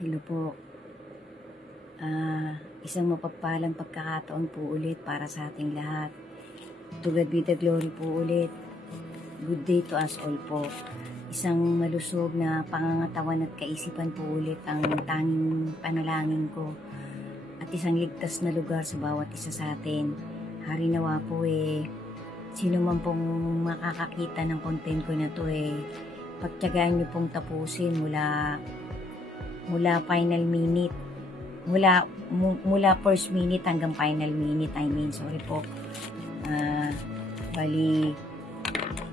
Hello po. Isang mapagpalang pagkakataon po ulit para sa ating lahat. To God be the glory po ulit. Good day to us all po. Isang malusog na pangangatawan at kaisipan po ulit ang tanging panalangin ko. At isang ligtas na lugar sa bawat isa sa atin. Hari nawa po sino man pong makakakita ng content ko na to pagtiyagaan nyo pong tapusin mula final minute, mula first minute hanggang final minute, sorry po. Bali,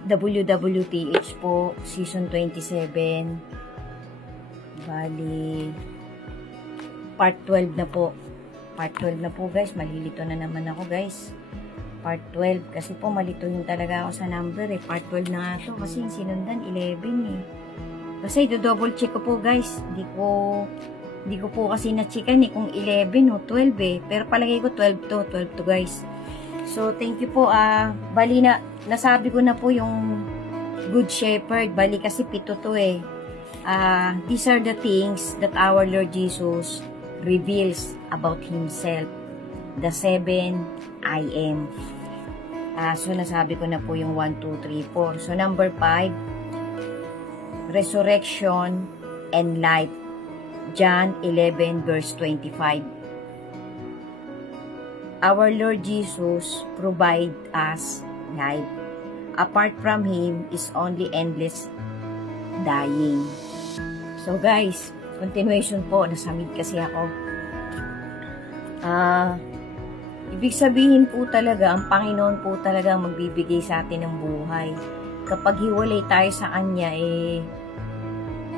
WWTH po, season 27, bali, part 12 na po. Part 12 na po guys, malilito na naman ako guys. Part 12, kasi po malito yung talaga ako sa number Part 12 na nga to, kasi yung sinundan 11 Kasi do-double check ko po guys. Hindi ko po kasi na-checkan kung 11 o 12 Pero palagay ko 12 to guys. So thank you po. Bali nasabi ko na po yung Good Shepherd. Bali kasi 7 to These are the things that our Lord Jesus reveals about Himself. The 7 I am. So nasabi ko na po yung 1, 2, 3, 4. So number 5. Resurrection and life. John 11 verse 25. Our Lord Jesus provide us life. Apart from Him is only endless dying. So guys, continuation po. Nasamid kasi ako. Ibig sabihin po talaga, ang Panginoon po talaga ang magbibigay sa atin ng buhay. Kapag hiwalay tayo sa Kanya,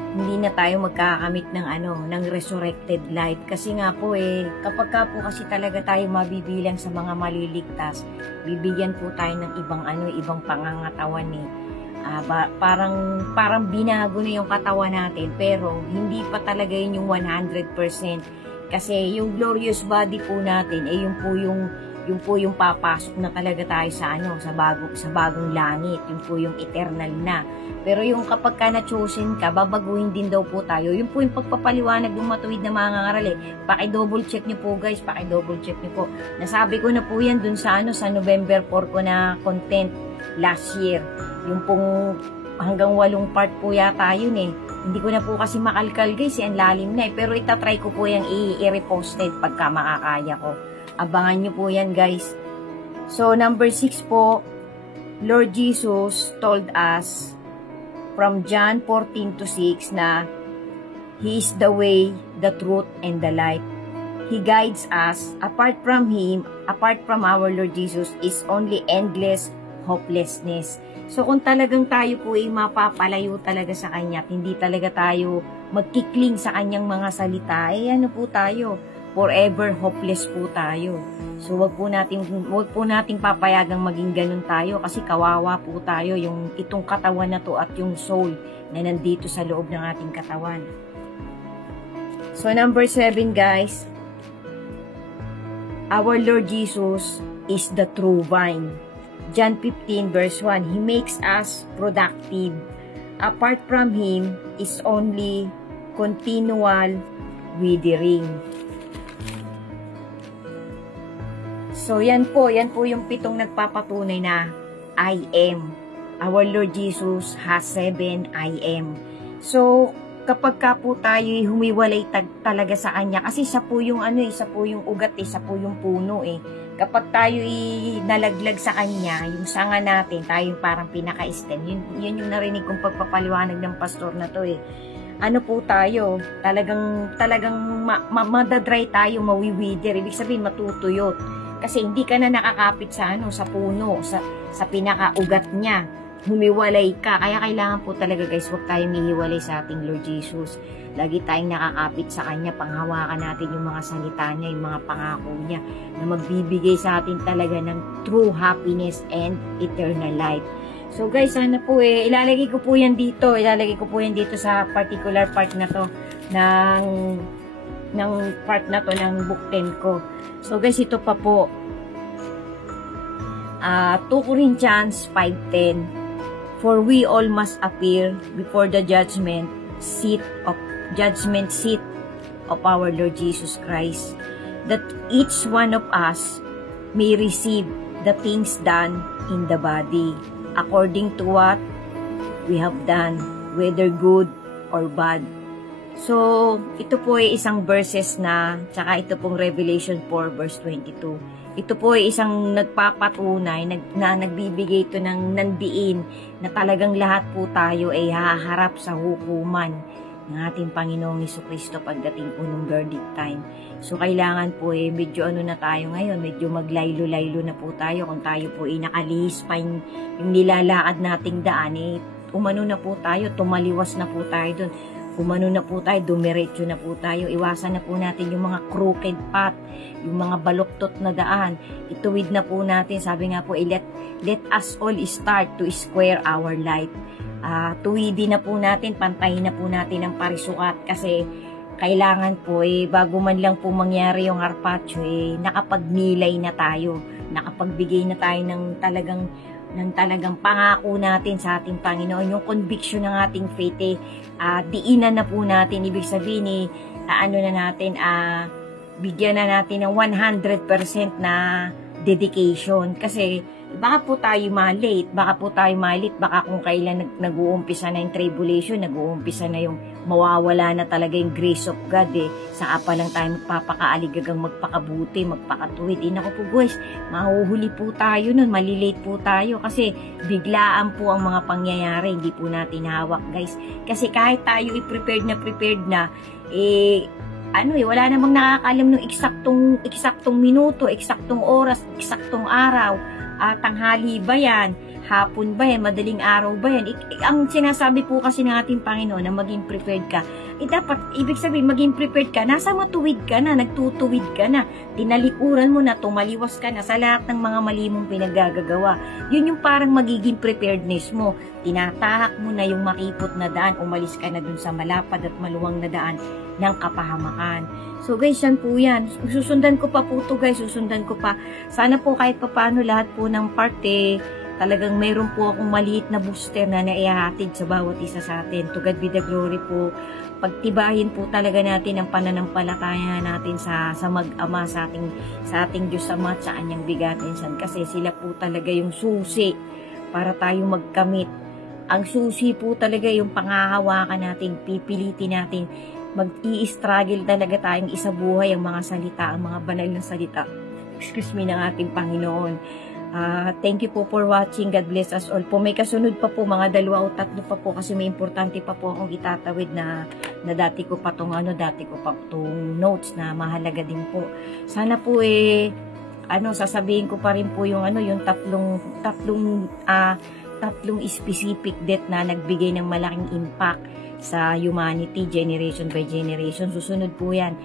hindi na tayo magkakamit ng resurrected life. Kasi nga po kapag ka po kasi talaga tayo mabibilang sa mga maliligtas, bibigyan po tayo ng ibang pangangatawan parang binago na yung katawan natin, pero hindi pa talaga yun yung 100%. Kasi yung glorious body po natin, yun po yung papasok na talaga tayo sa bagong langit. Yun po yung eternal na. Pero yung kapag ka na-chosen ka, babaguhin din daw po tayo. Yun po yung pagpapaliwanag ng matuwid na mga ngaral Paki-double check nyo po guys, paki-double check nyo po. Nasabi ko na po yan dun sa November 4 ko na content last year. Yung pong hanggang 8 part po yata yun Hindi ko na po kasi makalkal guys, ang lalim na pero itatry ko po yung i-reposted pagka makakaya ko. Abangan nyo po yan guys. So number 6 po, Lord Jesus told us from John 14 to 6 na He is the way, the truth, and the life. He guides us. Apart from Him, apart from our Lord Jesus, is only endless hopelessness. So kung talagang tayo po mapapalayo talaga sa Kanya at hindi talaga tayo magkikling sa Kanyang mga salita, po tayo? Forever hopeless po tayo. So wag po nating papayagang maging ganun tayo kasi kawawa po tayo itong katawan na to at yung soul na nandito sa loob ng ating katawan. So number 7 guys, our Lord Jesus is the true vine. John 15 verse 1, He makes us productive. Apart from Him is only continual withering. So yan po yung 7 nagpapatunay na I am. Our Lord Jesus has 7 I am. So kapag ka po tayo humiwalay talaga sa Kanya, kasi siya po yung siya po yung ugat siya po yung puno Kapag tayo nalaglag sa Kanya, yung sanga natin, tayo yung parang pinaka-stem. Yun yung narinig kong pagpapaliwanag ng pastor na to po tayo, talagang madadry tayo, mawiwither. Ibig sabihin matutuyot. Kasi hindi ka na nakakapit sa puno, sa pinaka-ugat niya. Humiwalay ka. Kaya kailangan po talaga guys, huwag tayong mihiwalay sa ating Lord Jesus. Lagi tayong nakakapit sa Kanya, panghawakan natin yung mga salita niya, yung mga pangako niya, na magbibigay sa atin talaga ng true happiness and eternal life. So guys, sana po ilalagay ko po yan dito sa particular part na to ng part na to ng book 10 ko. So guys, ito pa po 2 Corinthians 5:10, For we all must appear before the judgment seat of our Lord Jesus Christ, that each one of us may receive the things done in the body according to what we have done, whether good or bad. So, ito po ay isang verses na, tsaka ito pong Revelation 4 verse 22. Ito po ay isang nagpapatunay, na nagbibigay ito ng nandiin na talagang lahat po tayo ay haharap sa hukuman ng ating Panginoong Jesucristo pagdating po ng verdict time. So, kailangan po medyo na tayo ngayon, medyo maglaylo-laylo na po tayo. Kung tayo po nakalihis pa yung nilalakad nating daan, umano na po tayo, tumaliwas na po tayo dun. Umano na po tayo, dumiretso na po tayo. Iwasan na po natin yung mga crooked path, yung mga baluktot na daan. Ituwid na po natin. Sabi nga po, let us all start to square our life. Tuwidin na po natin, pantayin na po natin ang parisukat. Kasi kailangan po, bago man lang po mangyari yung harpacho, nakapagnilay na tayo. Nakapagbigay na tayo ng talagang pangako natin sa ating Panginoon, yung conviction ng ating faith, diinan na po natin, ibig sabihin, bigyan na natin ng 100% na dedication, kasi baka po tayo malate, baka kung kailan nag-uumpisa na yung tribulation, nag-uumpisa na yung mawawala na talaga yung grace of God, saka pa lang tayo magpapakaaligagang magpakabuti, magpakatuwid. Naku po guys, mahuhuli po tayo nun, malilate po tayo, kasi biglaan po ang mga pangyayari, hindi po natin hawak guys. Kasi kahit tayo prepared na, wala namang nakakalam ng eksaktong minuto, eksaktong oras, eksaktong araw, tanghali ba yan, hapon ba yan, madaling araw ba yan. Ang sinasabi po kasi ng ating Panginoon na maging prepared ka, dapat, ibig sabihin, maging prepared ka, nasa matuwid ka na, nagtutuwid ka na, tinalikuran mo na, tumaliwas ka na sa lahat ng mga mali mong pinagagagawa. Yun yung parang magiging preparedness mo. Tinatahak mo na yung makipot na daan, umalis ka na dun sa malapad at maluwang na daan ng kapahamakan. So guys, yan po yan. Susundan ko pa po ito guys, susundan ko pa. Sana po kahit paano lahat po ng parte, talagang mayroon po akong maliit na booster na naihahatid sa bawat isa sa atin. To God be the glory po. Pagtibahin po talaga natin ang pananampalataya natin sa mag-ama, sa ating Diyos Ama at sa Kanyang bigatin Son. Kasi sila po talaga yung susi para tayo magkamit. Ang susi po talaga yung panghahawakan natin, pipilitin natin. Mag-i-struggle talaga tayong isabuhay ang mga salita, ang mga banal na salita. Excuse me, ng ating Panginoon. Thank you po for watching. God bless us all po. May kasunod pa po, mga 2 o 3 pa po, kasi may importante pa po akong itatawid na dati ko pa tong notes na mahalaga din po. Sana po sasabihin ko pa rin po yung yung tatlong specific death na nagbigay ng malaking impact sa humanity, generation by generation. Susunod po yan.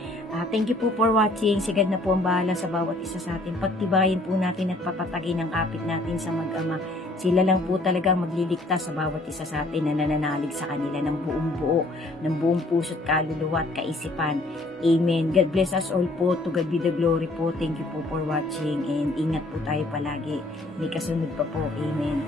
Thank you po for watching. Sigad na po ang bahala sa bawat isa sa atin. Pagtibayin po natin at patatagin ang kapit natin sa mag-ama. Sila lang po talaga magliligtas sa bawat isa sa atin na nananalig sa kanila ng buong buo, ng buong puso't kaluluwa at kaisipan. Amen. God bless us all po. To God be the glory po. Thank you po for watching, and ingat po tayo palagi. May kasunod pa po. Amen.